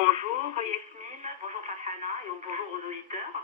Bonjour Yasmine, bonjour Farhana et bonjour aux auditeurs.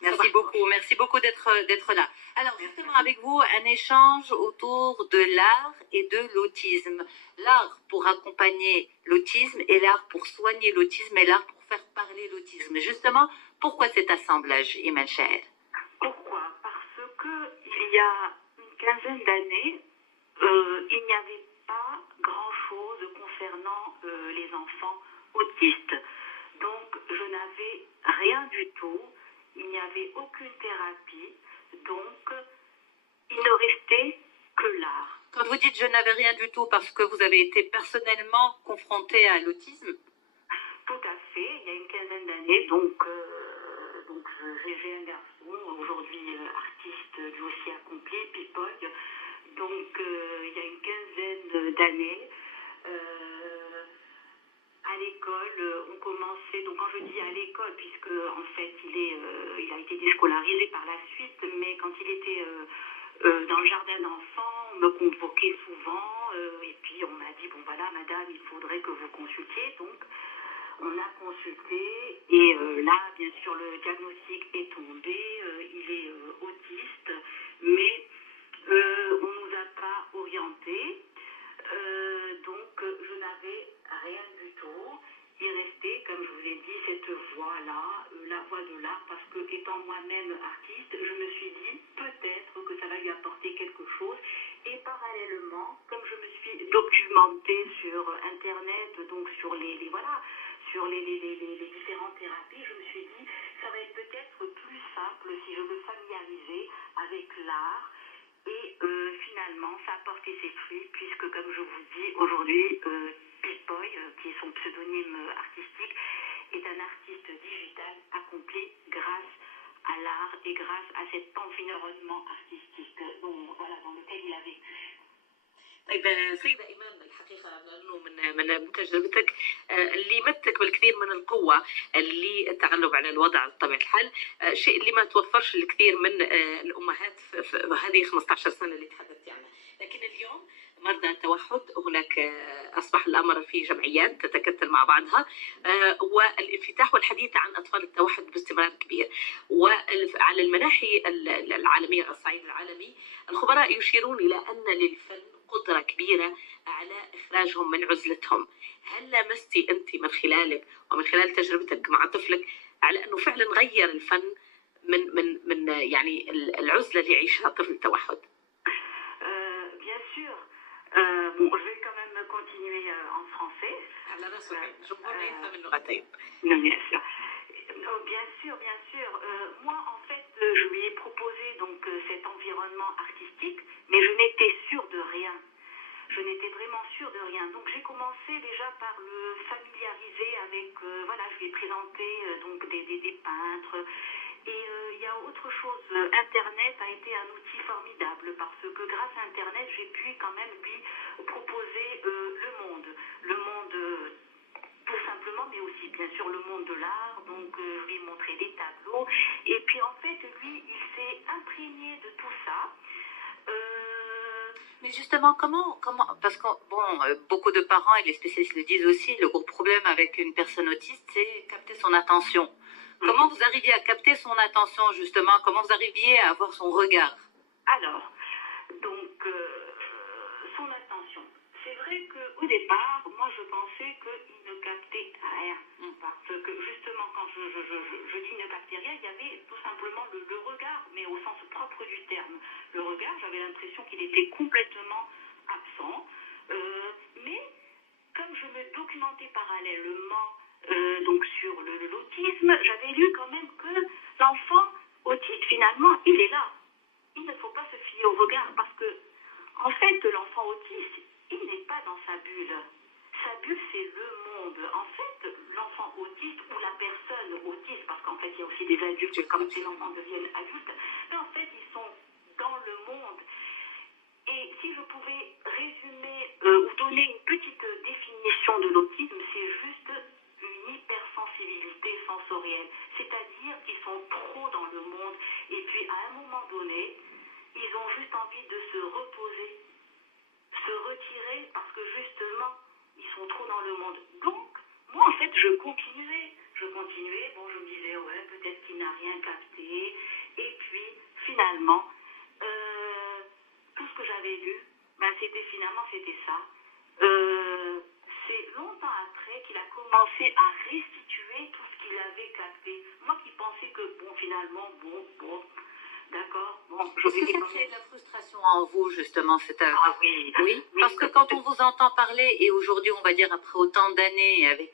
Merci beaucoup d'être là. Alors justement avec vous, un échange autour de l'art et de l'autisme. L'art pour accompagner l'autisme et l'art pour soigner l'autisme et l'art pour faire parler l'autisme. Justement, pourquoi cet assemblage, Iman Chahed? Pourquoi? Parce que il y a une quinzaine d'années, il n'y avait pas grand-chose concernant les enfants autistes. Donc je n'avais rien du tout. Il n'y avait aucune thérapie, donc il ne restait que l'art. Quand vous dites je n'avais rien du tout parce que vous avez été personnellement confronté à l'autisme? Tout à fait, il y a une quinzaine d'années, donc j'ai un garçon, aujourd'hui artiste lui aussi accompli, Pipoy, donc il y a une quinzaine d'années. À l'école, on commençait, donc quand je dis à l'école, puisque en fait il a été déscolarisé par la suite, mais quand il était dans le jardin d'enfants, on me convoquait souvent, et puis on m'a dit, bon voilà madame, il faudrait que vous consultiez, donc on a consulté, et là bien sûr le diagnostic est tombé, il est autiste, mais on ne nous a pas orientés. Donc je n'avais rien du tout. Il restait, comme je vous l'ai dit, cette voix-là, la voix de l'art, parce que étant moi-même artiste, je me suis dit peut-être que ça va lui apporter quelque chose. Et parallèlement, comme je me suis documentée sur Internet, donc sur sur les différentes thérapies, je me suis dit ça va être peut-être plus simple si je me familiarisais avec l'art. Et finalement, ça a porté ses fruits, puisque, comme je vous dis, aujourd'hui, Pipoy, qui est son pseudonyme artistique, est un artiste digital accompli grâce à l'art et grâce à cet environnement artistique dans lequel il a vécu. طيب سيدة إيمان، الحقيقة لأنه من تجربتك اللي يمدك بالكثير من القوة اللي التغلب على الوضع بطبيعة الحال، شيء اللي ما توفرش الكثير من الأمهات في هذه 15 سنة اللي تحدثتي عنها. لكن اليوم مرضى التوحد هناك أصبح الأمر في جمعيات تتكتل مع بعضها، والانفتاح والحديث عن أطفال التوحد باستمرار كبير. وعلى المناحي العالمية، على الصعيد العالمي، الخبراء يشيرون إلى أن للفن قدرة كبيرة على إخراجهم من عزلتهم. هل لمستي أنت من خلالك ومن خلال تجربتك مع طفلك على أنه فعلا غير الفن من يعني العزلة اللي يعيشها طفل التوحد؟ Bien sûr. Bon, je vais quand même continuer en français. Bien sûr. Bien sûr. Moi, en fait, je lui ai proposé donc cet environnement artistique, mais je n'étais sûre de rien. Je n'étais vraiment sûre de rien. Donc j'ai commencé déjà par le familiariser avec, je lui ai présenté donc des peintres. Et il y a autre chose, Internet a été un outil formidable parce que grâce à Internet, j'ai pu quand même lui proposer le monde tout simplement, mais aussi bien sûr le monde de l'art. Donc je lui ai montré des tableaux. Et puis en fait, lui, il s'est imprégné de tout ça. Mais justement, comment parce que beaucoup de parents et les spécialistes le disent aussi, le gros problème avec une personne autiste, c'est capter son attention. Comment vous arriviez à capter son attention, justement? Comment vous arriviez à avoir son regard? Alors, donc, son attention. C'est vrai qu'au départ, moi, je pensais qu'il ne captait rien. Parce que, justement, quand je dis ne captait rien, il y avait tout simplement le regard, mais au sens propre du terme. Le regard, j'avais l'impression qu'il était complètement absent. Mais, comme je me documentais parallèlement donc sur l'autisme, j'avais lu quand même que l'enfant autiste, finalement, il est là. Il ne faut pas se fier au regard parce que, en fait, l'enfant autiste, il n'est pas dans sa bulle. Sa bulle, c'est le monde. En fait, l'enfant autiste ou la personne autiste, parce qu'en fait, il y a aussi des adultes, comme ces enfants deviennent adultes, mais en fait, ils sont dans le monde. Et si je pouvais résumer ou donner une petite définition de l'autisme, c'est juste une hypersensibilité sensorielle. C'est-à-dire qu'ils sont trop dans le monde et puis à un moment donné, ils ont juste envie de se reposer, se retirer parce que justement, ils sont trop dans le monde. Donc, moi, en fait, je continuais. Bon, je me disais, ouais, peut-être qu'il n'a rien capté. Et puis, finalement, euh, tout ce que j'avais lu, ben, c'était ça. Euh, c'est longtemps après qu'il a commencé à restituer tout ce qu'il avait capté. Moi qui pensais que, bon, finalement, bon, d'accord, bon, je Est-ce que vivais ça quand crée même. de la frustration en vous, justement, Ah oui, Oui, oui, parce que quand on vous entend parler, et aujourd'hui, on va dire après autant d'années, avec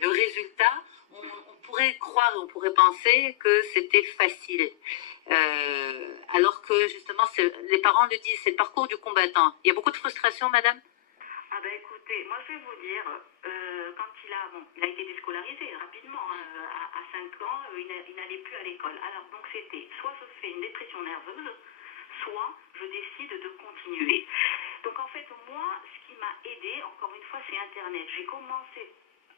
le résultat, on pourrait croire, on pourrait penser que c'était facile. Alors que, justement, les parents le disent, c'est le parcours du combattant. Il y a beaucoup de frustration, madame? Ah ben écoutez, moi je vais vous dire, quand il a été déscolarisé rapidement, hein, à 5 ans, il n'allait plus à l'école. Alors donc c'était, soit je fais une dépression nerveuse, soit je décide de continuer. Donc en fait, moi, ce qui m'a aidé, encore une fois, c'est Internet. J'ai commencé,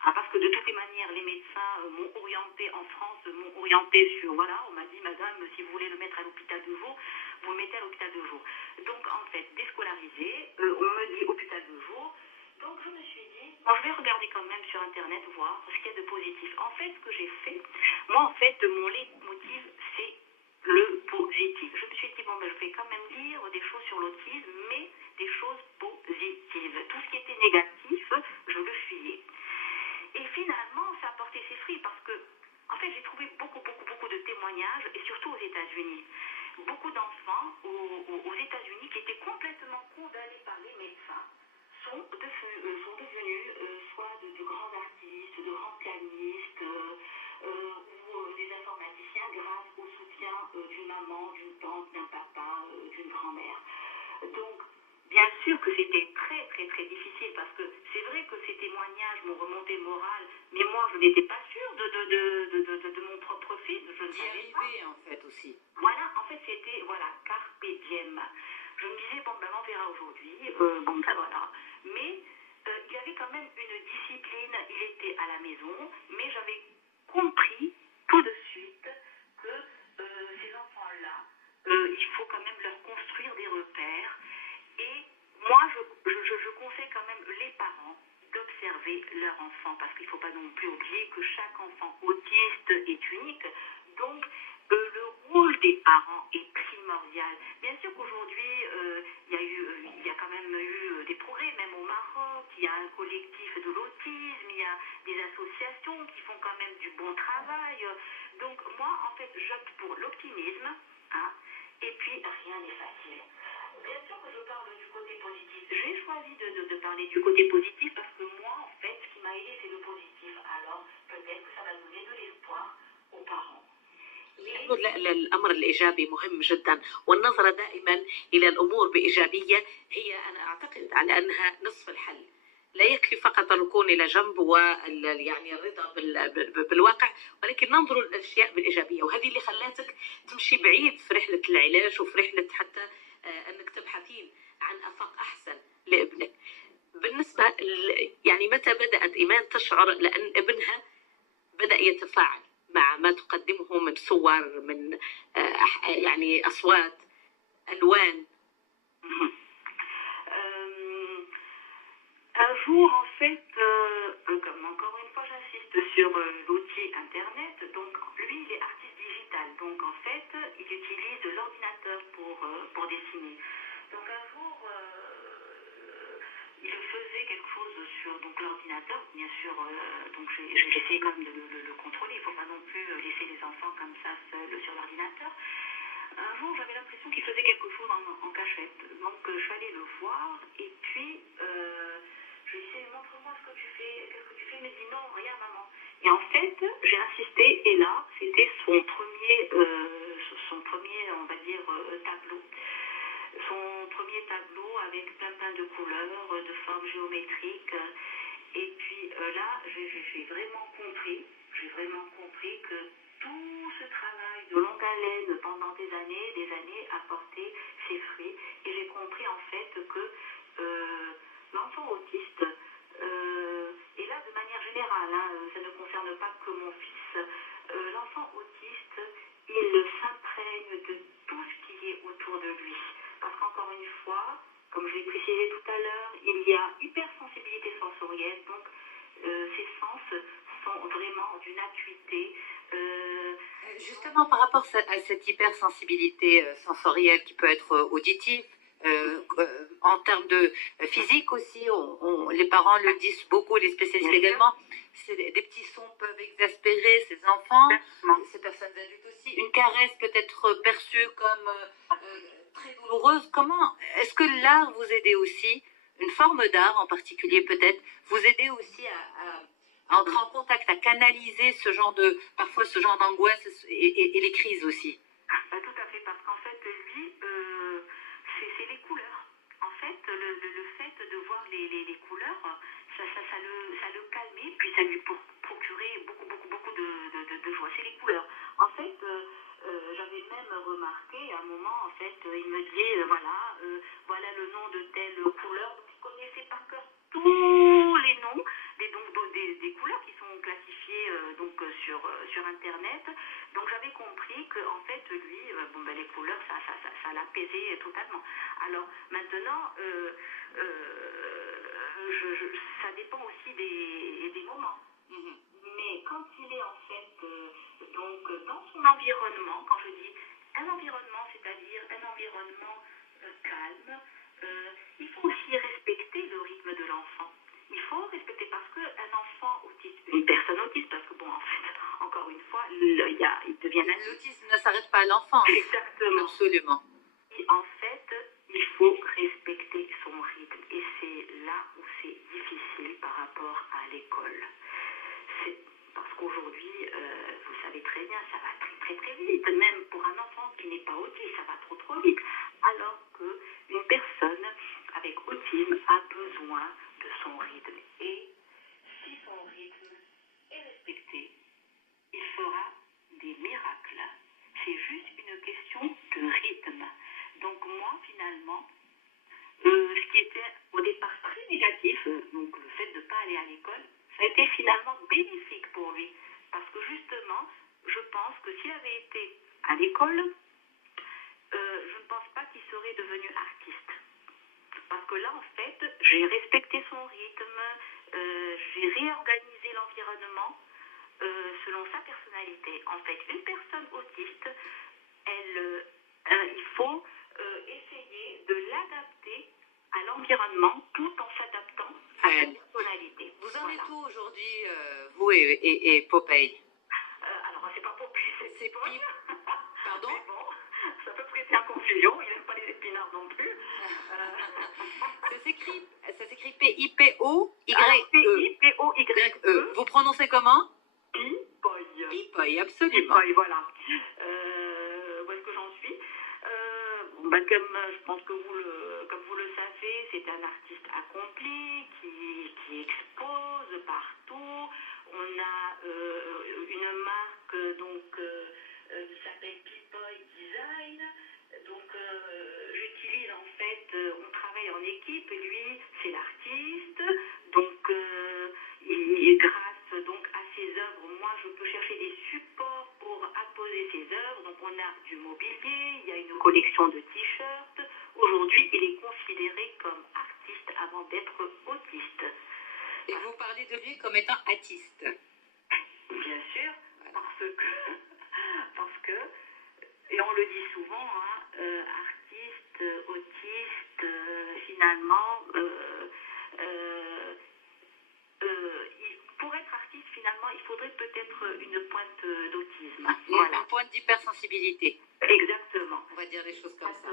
parce que de toutes les manières, les médecins m'ont orienté en France, m'ont orienté sur, voilà, on m'a dit, madame, si vous voulez le mettre à l'hôpital de jour, vous le mettez à l'hôpital de jour. Donc en fait, déscolarisé, on me dit hôpital de jour. Donc je me suis dit, bon, je vais regarder quand même sur Internet, voir ce qu'il y a de positif. En fait, ce que j'ai fait, moi en fait, mon leitmotiv, c'est le positif. Je me suis dit, bon, ben, je vais quand même lire des choses sur l'autisme, mais des choses positives. Tout ce qui était négatif, je le fuyais. Et finalement, ça a porté ses fruits parce que, en fait, j'ai trouvé beaucoup de témoignages, et surtout aux États-Unis. Beaucoup d'enfants aux États-Unis qui étaient complètement condamnés par les médecins sont devenus soit de grands artistes, de grands pianistes ou des informaticiens grâce au soutien d'une maman, d'une tante, d'un papa, d'une grand-mère. Donc, bien sûr que c'était très difficile parce que c'est vrai que ces témoignages m'ont remonté le moral, mais moi je n'étais pas sûre de mon propre fils, je ne savais pas. En fait aussi. Voilà, en fait c'était, voilà, carpe diem. Je me disais, bon ben on verra aujourd'hui, bon ben voilà. Mais il y avait quand même une discipline, il était à la maison, mais j'avais compris tout de suite que ces enfants-là, il faut quand même leur construire des repères. Et moi, je conseille quand même les parents d'observer leur enfant, parce qu'il ne faut pas non plus oublier que chaque enfant autiste est unique. Donc, le rôle des parents est primordial. Bien sûr qu'aujourd'hui, il y a quand même eu des progrès, même au Maroc. Il y a un collectif de l'autisme, il y a des associations qui font quand même du bon travail. Donc, moi, en fait, j'opte pour l'optimisme, hein, et puis rien n'est facile. Bien sûr que je parle du côté positif. J'ai choisi de parler du côté positif parce que moi, en fait, ce qui m'a aidé, c'est le positif. Alors, peut-être que ça va donner de l'espoir aux parents. الأمر الإيجابي مهم جدا، والنظرة دائما إلى الأمور بإيجابية هي أنا أعتقد على أنها نصف الحل. لا يكفي فقط الركون إلى جنب يعني الرضا بالواقع، ولكن ننظر الأشياء بالإيجابية، وهذه اللي خلاتك تمشي بعيد في رحلة العلاج وفي رحلة حتى أنك تبحثين عن آفاق أحسن لابنك. بالنسبة يعني متى بدأت إيمان تشعر لأن ابنها بدأ يتفاعل مع ما تقدمه من صور، من يعني أصوات، ألوان؟ Un jour, en fait, comme encore une fois, j'insiste sur l'outil Internet. Donc, lui, il est artiste digital. Donc, en fait, il utilise l'ordinateur pour dessiner. Donc, un jour, il faisait quelque chose sur l'ordinateur. Bien sûr, donc j'ai essayé quand même de le contrôler. Il ne faut pas non plus laisser les enfants comme ça seuls sur l'ordinateur. Un jour, j'avais l'impression qu'il faisait quelque chose en cachette. Donc, je suis allée le voir et puis je lui ai dit, montre-moi ce que tu fais, qu'est-ce que tu fais? Il m'a dit, non, rien, maman. Et en fait, j'ai insisté et là, c'était son premier, on va dire, tableau. Son premier tableau avec plein de couleurs, de formes géométriques. Et puis là, j'ai vraiment compris que tout ce travail de longue haleine pendant des années a porté ses fruits. Et j'ai compris en fait que l'enfant autiste, et là de manière générale, hein, ça ne concerne pas que mon fils, l'enfant autiste, il s'imprègne de tout ce qui est autour de lui. Parce qu'encore une fois, comme je l'ai précisé tout à l'heure, il y a hypersensibilité sensorielle, donc ses sens sont vraiment d'une acuité. Justement, par rapport à cette hypersensibilité sensorielle qui peut être auditive, en termes de physique aussi, les parents le disent beaucoup, les spécialistes également, des petits sons peuvent exaspérer ces enfants, ces personnes adultes aussi. Une caresse peut être perçue comme très douloureuse. Comment est-ce que l'art vous aide aussi, une forme d'art en particulier peut-être, vous aider aussi à entrer en contact, à canaliser parfois ce genre d'angoisse et les crises aussi? Bah, tout à fait, parce qu'en fait, lui, c'est les couleurs. En fait, le fait de voir les couleurs, ça le calmait, puis ça lui procurait beaucoup de joie. C'est les couleurs. En fait, j'avais même remarqué à un moment, en fait, il me disait, voilà le nom de telle couleur. Donc, il connaissait par cœur tous les noms des couleurs qui sont classifiées sur Internet. Donc j'avais compris que en fait lui, les couleurs, ça l'apaisait totalement. Alors maintenant, ça dépend aussi des moments. Mais quand il est en fait dans son environnement, quand je dis un environnement, c'est-à-dire un environnement calme, il faut aussi respecter le rythme de l'enfant. Il faut respecter parce qu'un enfant autiste, une personne autiste, parce que bon, en fait, encore une fois, il devient un adulte. L'autisme ne s'arrête pas à l'enfance. Exactement. Absolument. Et en fait, il faut respecter son rythme. Et c'est là où c'est difficile par rapport à l'école. C'est parce qu'aujourd'hui, vous savez très bien, ça va très vite. Même pour un enfant qui n'est pas autiste, ça va trop vite. Alors qu'une personne avec autisme a besoin de son rythme. Et si son rythme est respecté, il fera des miracles. C'est juste une question de rythme. Donc moi, finalement, ce qui était au départ très négatif, donc le fait de ne pas aller à l'école, ça a été finalement bénéfique pour lui. Parce que justement, je pense que s'il avait été à l'école, je ne pense pas qu'il serait devenu artiste. Parce que là, en fait, j'ai respecté son rythme, j'ai réorganisé l'environnement selon sa personnalité. En fait, une personne autiste, il faut essayer de l'adapter à l'environnement tout en s'adaptant à sa personnalité. Vous en êtes où aujourd'hui, vous et Popeye? Alors, c'est pas Popeye, c'est Pipe. Pardon? Mais bon, ça peut prêter en confusion, il n'aime pas les épinards non plus. Ça s'écrit P-I-P-O-Y-E. P-I-P-O-Y-E. Vous prononcez comment? Pipoy. Pipoy, absolument. Pipoy, voilà. Où est-ce que j'en suis? Comme je pense que comme vous le savez, c'est un artiste accompli qui expose partout. On a une marque qui s'appelle Pipoy Design. Donc j'utilise en fait, on travaille en équipe et lui c'est l'artiste. Donc grâce donc à ses œuvres, moi je peux chercher des supports pour apposer ses œuvres. Donc on a du mobilier, il y a une collection de t-shirts. Aujourd'hui il est considéré comme artiste avant d'être autiste. Et vous parlez de lui comme étant artiste? Bien sûr, parce que et on le dit souvent, artiste, autiste, finalement, pour être artiste, finalement, il faudrait peut-être une pointe d'autisme. Voilà. Une pointe d'hypersensibilité. Exactement. On va dire des choses comme ça.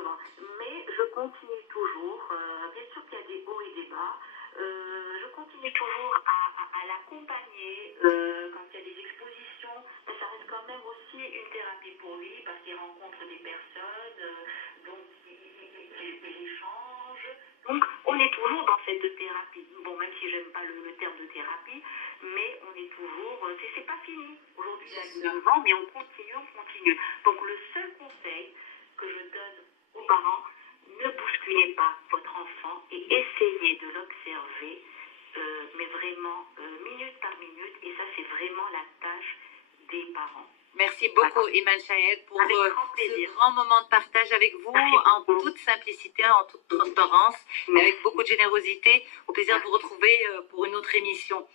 Mais je continue toujours, bien sûr qu'il y a des hauts et des bas, je continue toujours à l'accompagner quand il y a des expositions. Ça reste quand même aussi une thérapie pour lui parce qu'il rencontre des personnes, donc il échange. Donc on est toujours dans cette thérapie. Bon, même si j'aime pas le terme de thérapie, mais on est toujours, c'est pas fini. Aujourd'hui il a 19 ans, mais on continue. Donc le seul conseil que je donne aux parents, ne bousculez pas votre enfant et essayez de l'observer, mais vraiment minute par minute, et ça c'est vraiment la tâche des parents. Merci beaucoup, Iman Chahed, pour ce grand moment de partage avec vous, en toute simplicité, en toute transparence, avec beaucoup de générosité. Au plaisir de vous retrouver pour une autre émission.